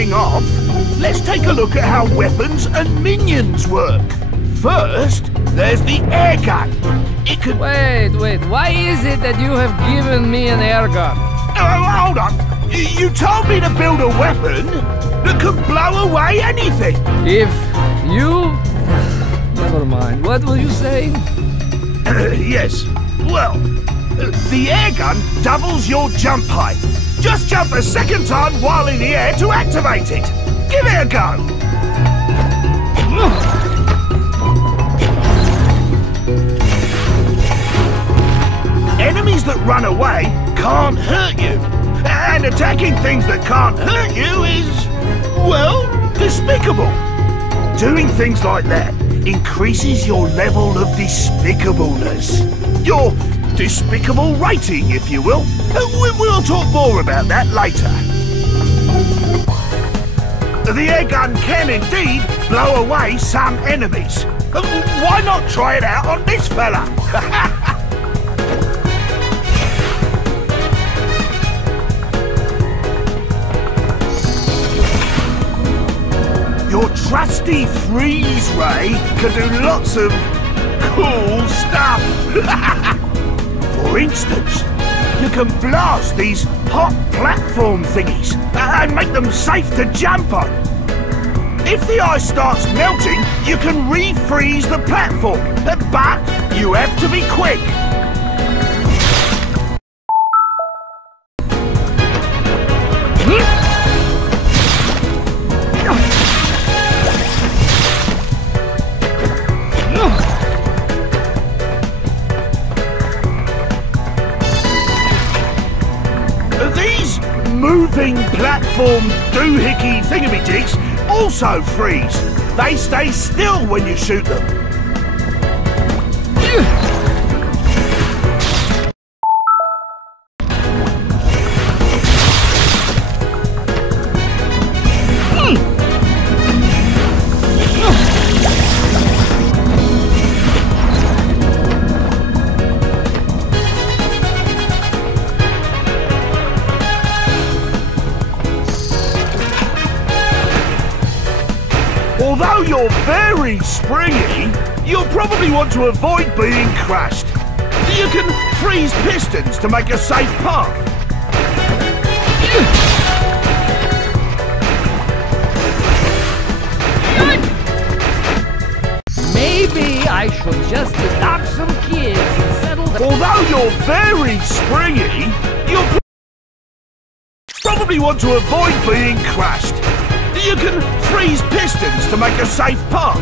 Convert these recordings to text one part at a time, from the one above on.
showing off, let's take a look at how weapons and minions work. First, there's the air gun. It could... Wait, why is it that you have given me an air gun? Oh, hold on. You told me to build a weapon that could blow away anything. If you... Never mind. What were you saying? Yes. Well, the air gun doubles your jump height. Just jump a second time while in the air to activate it. Give it a go. Enemies that run away can't hurt you. And attacking things that can't hurt you is, well, despicable. Doing things like that increases your level of despicableness. Your despicable rating, if you will. We'll talk more about that later. The air gun can indeed blow away some enemies. Why not try it out on this fella? Your trusty freeze ray can do lots of cool stuff. For instance, you can blast these hot platform thingies and make them safe to jump on. If the ice starts melting, you can refreeze the platform, but you have to be quick. Moving platform doohickey thingamajigs also freeze. They stay still when you shoot them. Although you're very springy, you'll probably want to avoid being crushed. You can freeze pistons to make a safe path. Maybe I should just adopt some kids and settle the... Although you're very springy, you'll probably want to avoid being crushed. You can freeze pistons to make a safe path.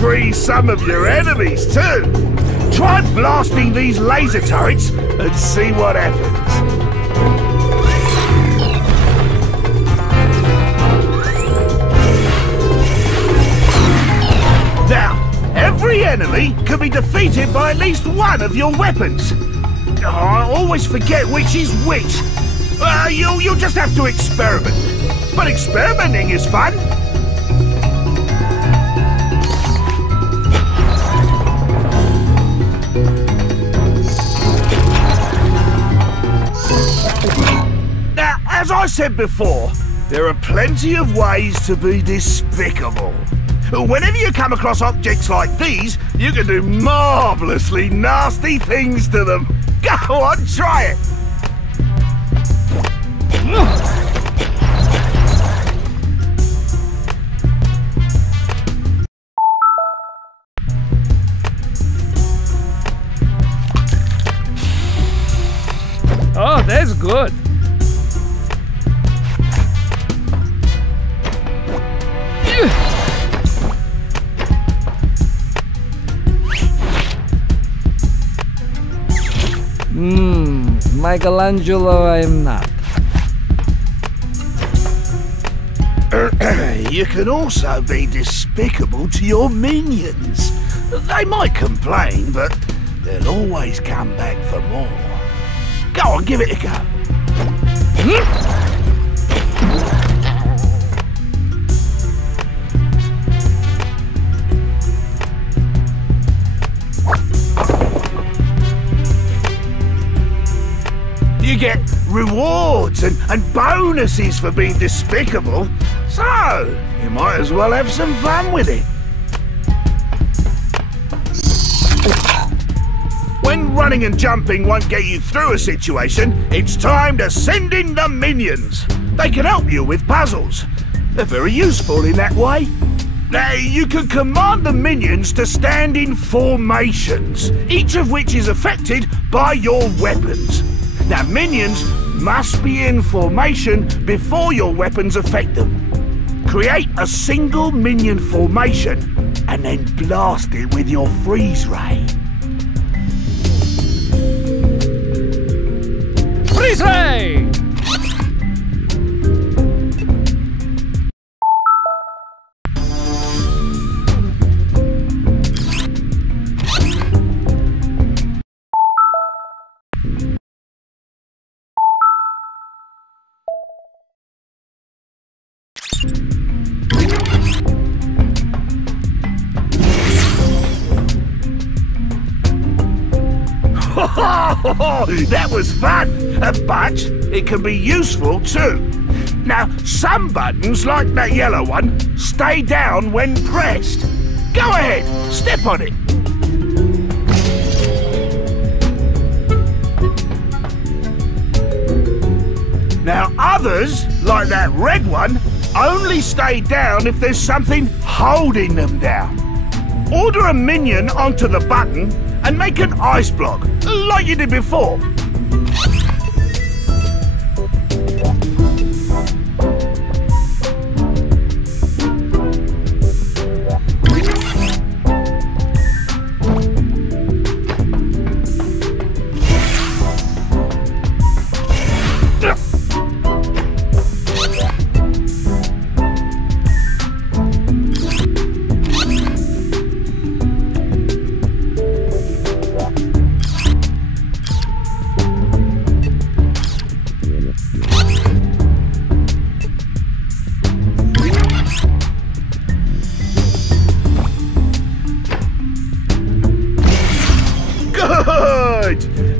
Freeze some of your enemies too. Try blasting these laser turrets and see what happens. Now, every enemy can be defeated by at least one of your weapons. Oh, I always forget which is which. You'll just have to experiment. But experimenting is fun. As I said before, there are plenty of ways to be despicable. Whenever you come across objects like these, you can do marvellously nasty things to them. Go on, try it. Oh, that's good. Michelangelo, I'm not. You can also be despicable to your minions. They might complain, but they'll always come back for more. Go on, give it a go. You get rewards and bonuses for being despicable, so you might as well have some fun with it. When running and jumping won't get you through a situation, it's time to send in the minions. They can help you with puzzles. They're very useful in that way. Now, you can command the minions to stand in formations, each of which is affected by your weapons. Now, minions must be in formation before your weapons affect them. Create a single minion formation and then blast it with your freeze ray. Freeze ray! That was fun, but it can be useful too. Now, some buttons, like that yellow one, stay down when pressed. Go ahead, step on it. Now, others, like that red one, only stay down if there's something holding them down. Order a minion onto the button and make an ice block, like you did before.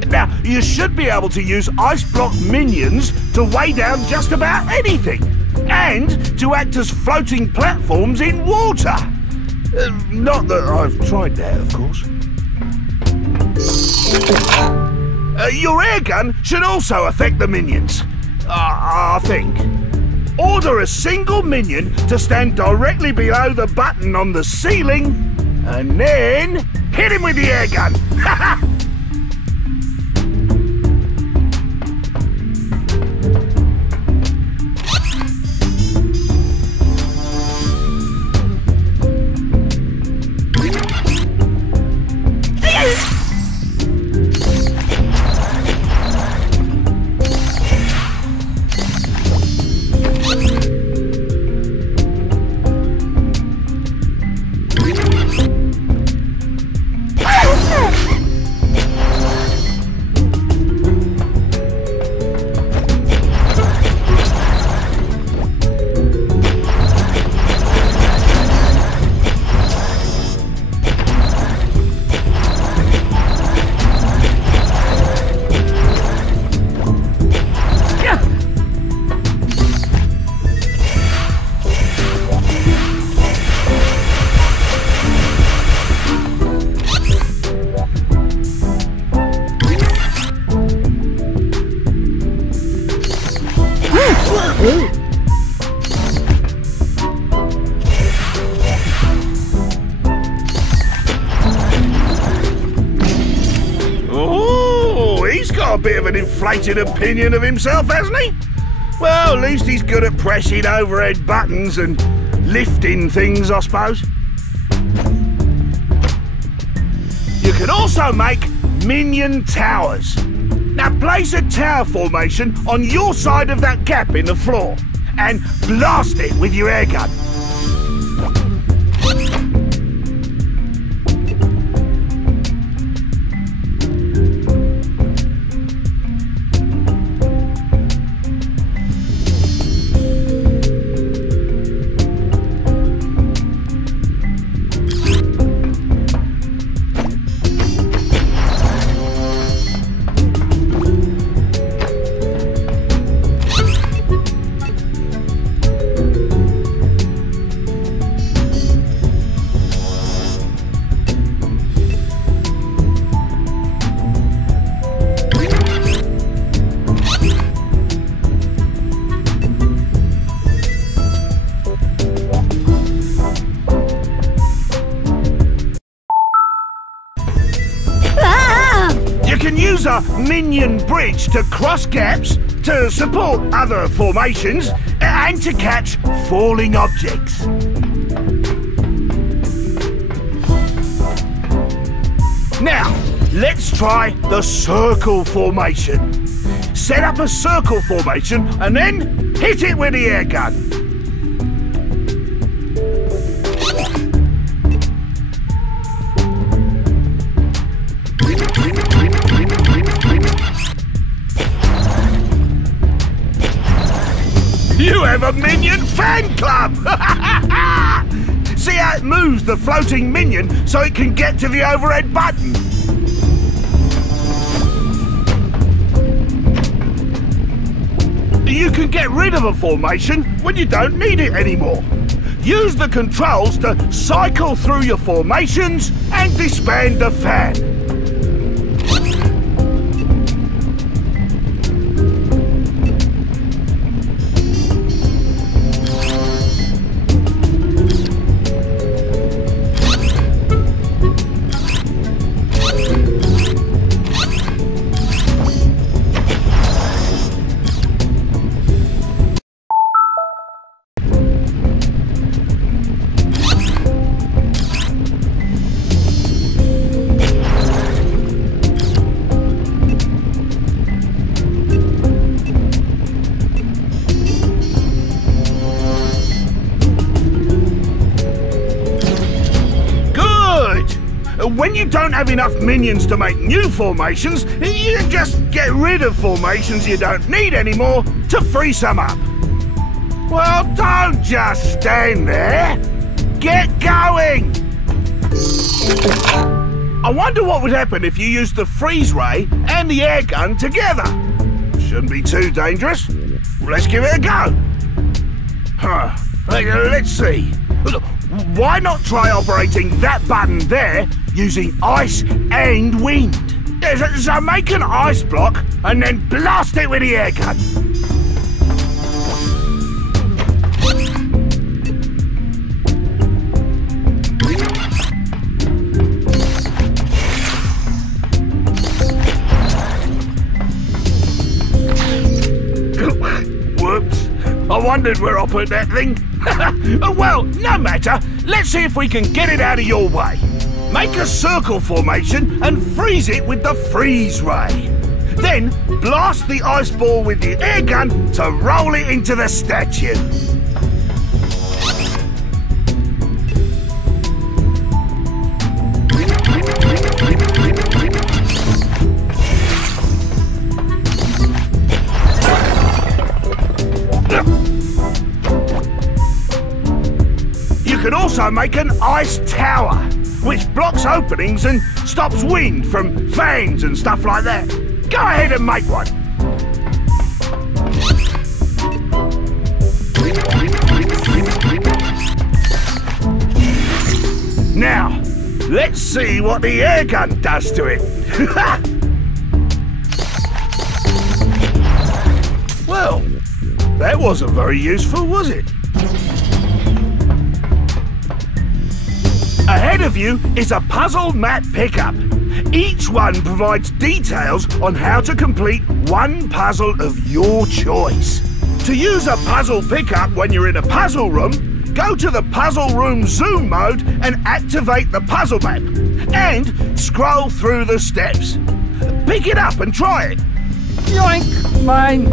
Now, you should be able to use ice block minions to weigh down just about anything, and to act as floating platforms in water. Not that I've tried that, of course. Your air gun should also affect the minions, I think. Order a single minion to stand directly below the button on the ceiling, and then hit him with the air gun. A bit of an inflated opinion of himself, hasn't he? Well, at least he's good at pressing overhead buttons and lifting things, I suppose. You can also make minion towers. Now place a tower formation on your side of that gap in the floor and blast it with your air gun. Use a minion bridge to cross gaps, to support other formations, and to catch falling objects. Now, let's try the circle formation. Set up a circle formation and then hit it with the air gun. You have a minion fan club! See how it moves the floating minion so it can get to the overhead button? You can get rid of a formation when you don't need it anymore. Use the controls to cycle through your formations and disband the fan. When you don't have enough minions to make new formations, you just get rid of formations you don't need anymore to free some up. Well, don't just stand there. Get going! I wonder what would happen if you used the freeze ray and the air gun together. Shouldn't be too dangerous. Let's give it a go. Let's see. Why not try operating that button there using ice and wind? So make an ice block and then blast it with the air gun. Whoops. I wondered where I put that thing. Well, no matter. Let's see if we can get it out of your way. Make a circle formation and freeze it with the freeze ray. Then blast the ice ball with the air gun to roll it into the statue. You can also make an ice tower, which blocks openings and stops wind from fans and stuff like that. Go ahead and make one. Now, let's see what the air gun does to it. Well, that wasn't very useful, was it? Ahead of you is a puzzle map pickup. Each one provides details on how to complete one puzzle of your choice. To use a puzzle pickup when you're in a puzzle room, go to the puzzle room zoom mode and activate the puzzle map. And scroll through the steps. Pick it up and try it. Yoink! Mine!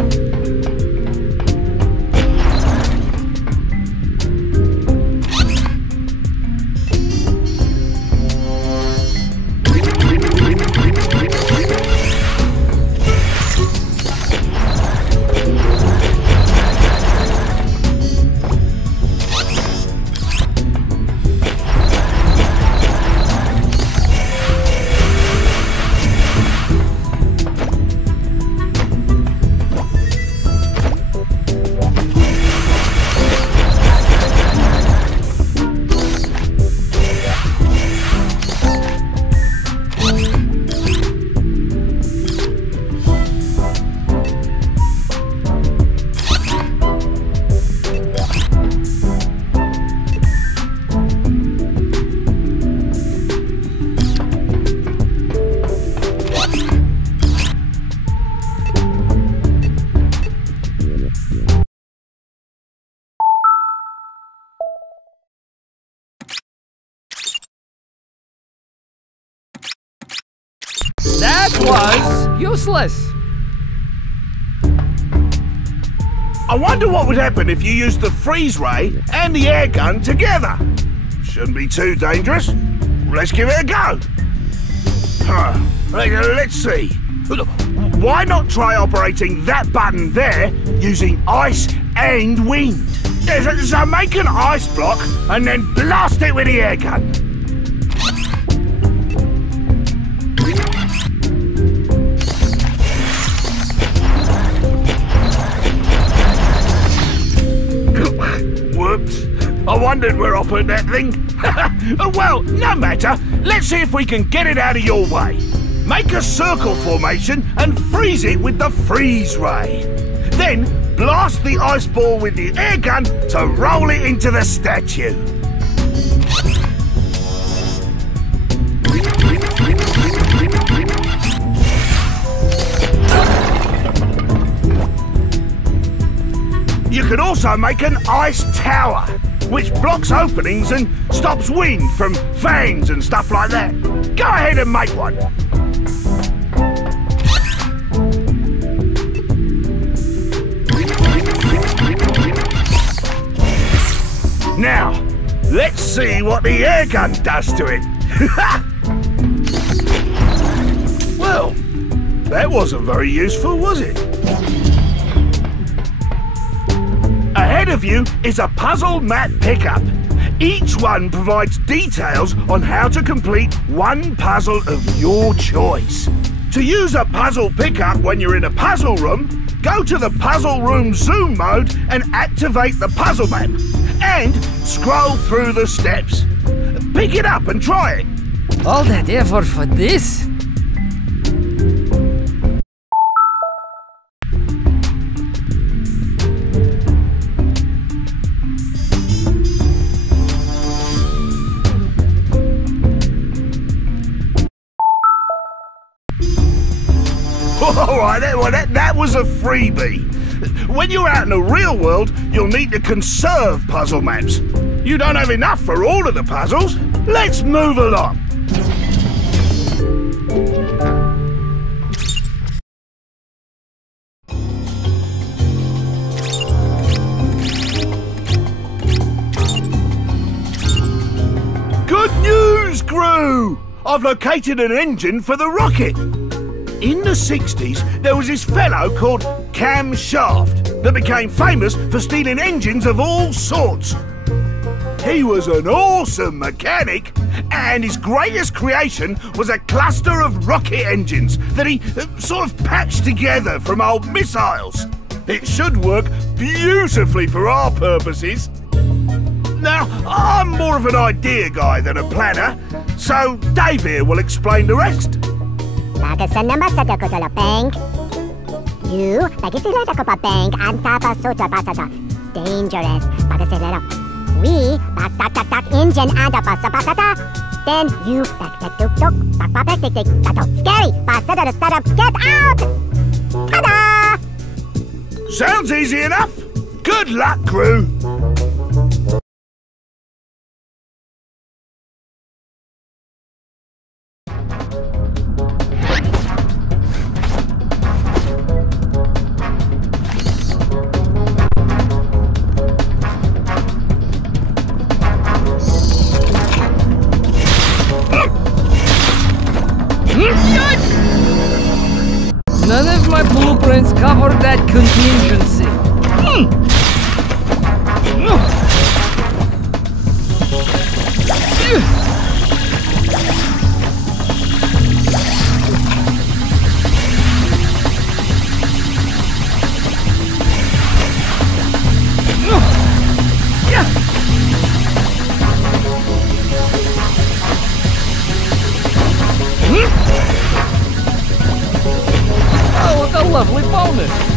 That was useless. I wonder what would happen if you used the freeze ray and the air gun together. Shouldn't be too dangerous. Let's give it a go. Let's see. Why not try operating that button there using ice and wind? So make an ice block and then blast it with the air gun. Whoops. I wondered where I put that thing. Well, no matter. Let's see if we can get it out of your way. Make a circle formation and freeze it with the freeze ray. Then blast the ice ball with the air gun to roll it into the statue. You can also make an ice tower, which blocks openings and stops wind from fans and stuff like that. Go ahead and make one. Now, let's see what the air gun does to it. Well, that wasn't very useful, was it? Ahead of you is a puzzle map pickup. Each one provides details on how to complete one puzzle of your choice. To use a puzzle pickup when you're in a puzzle room, go to the puzzle room zoom mode and activate the puzzle map. And scroll through the steps. Pick it up and try it. All that effort for this? All right, that was a freebie. When you're out in the real world, you'll need to conserve puzzle maps. You don't have enough for all of the puzzles. Let's move along. Good news, crew! I've located an engine for the rocket. In the 60s, there was this fellow called Cam Shaft that became famous for stealing engines of all sorts. He was an awesome mechanic, and his greatest creation was a cluster of rocket engines that he sort of patched together from old missiles. It should work beautifully for our purposes. Now, I'm more of an idea guy than a planner, so Dave here will explain the rest. Dangerous. We engine and then you scary. Get out! Ta-da! Sounds easy enough. Good luck, crew. my blueprints cover that contingency. Oh, what a lovely bonus!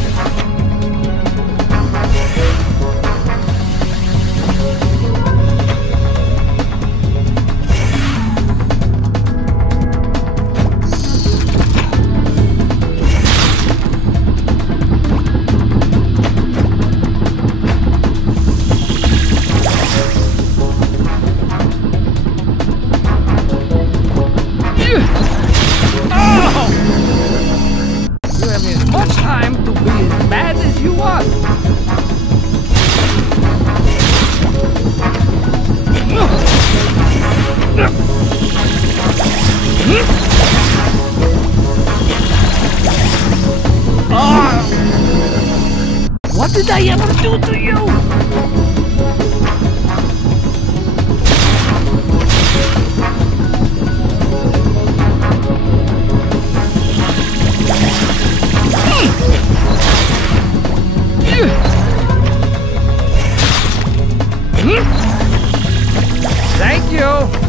What did I ever do to you? Thank you.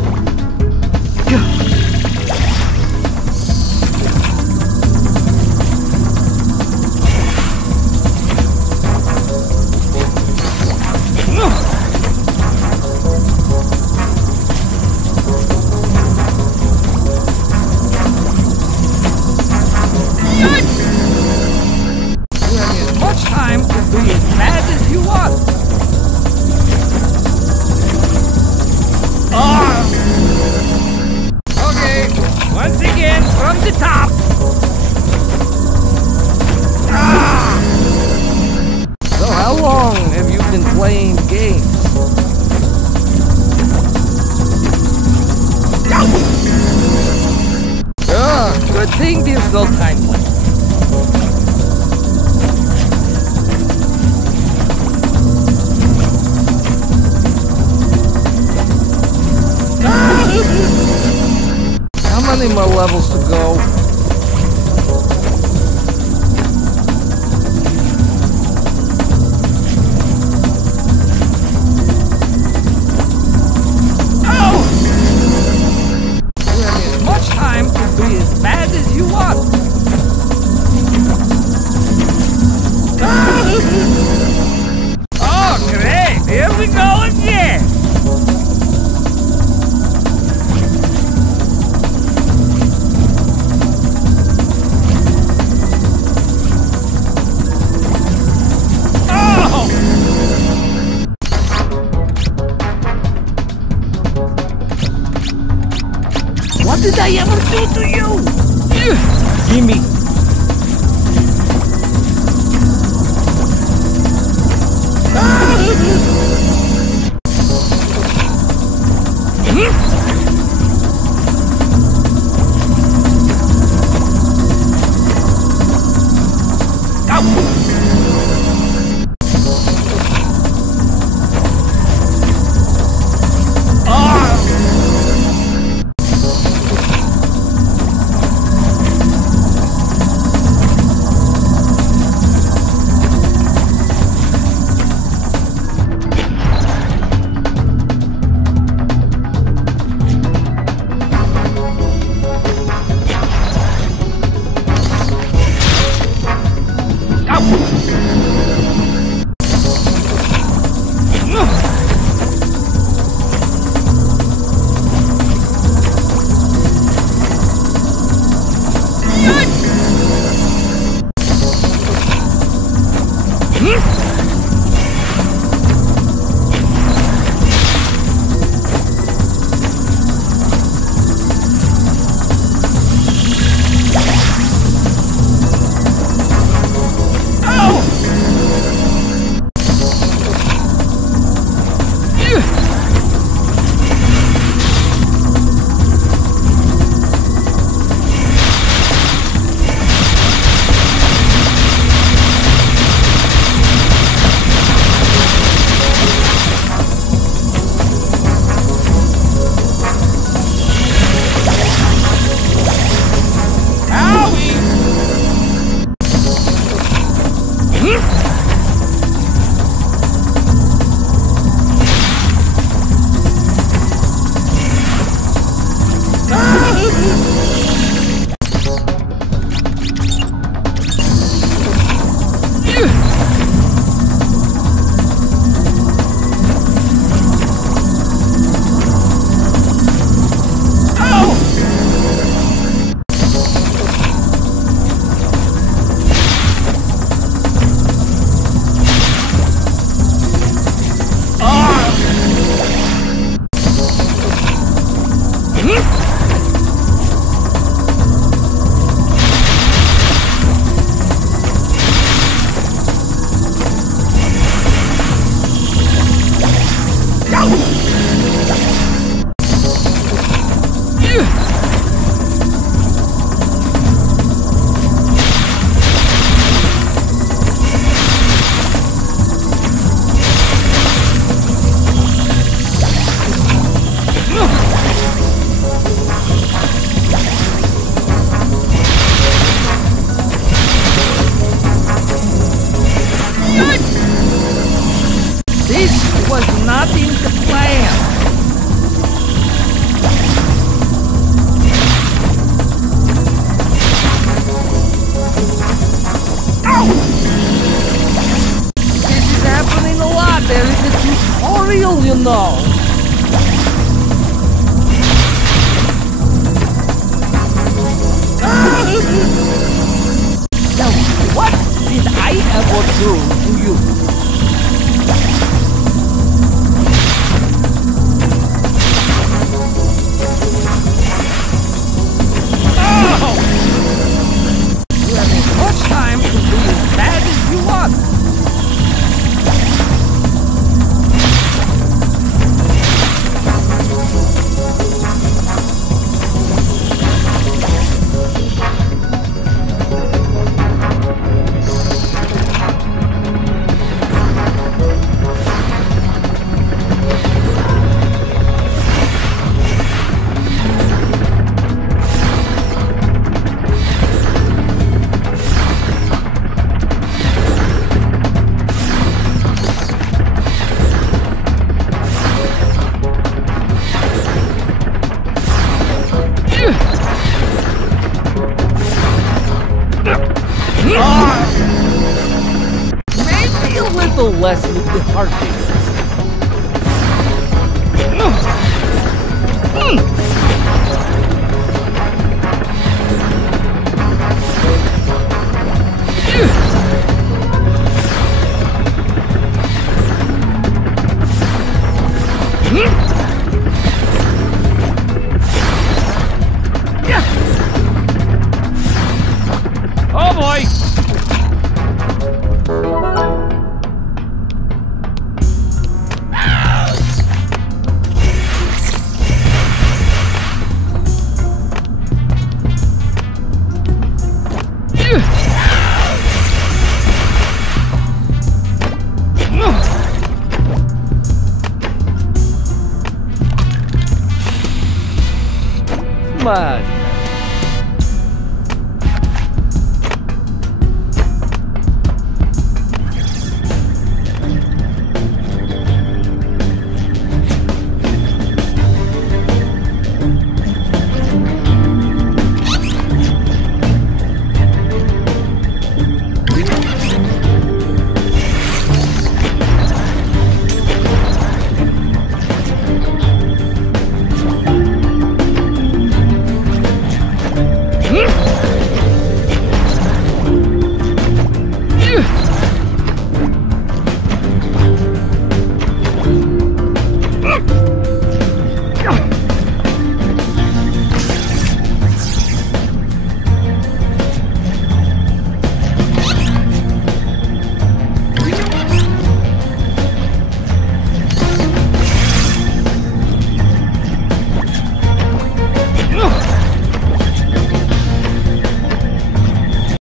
Good thing there's no time limit. How many more levels to go? What did I ever do to you? Gimme. less with the heartbeat. Oh boy! Man.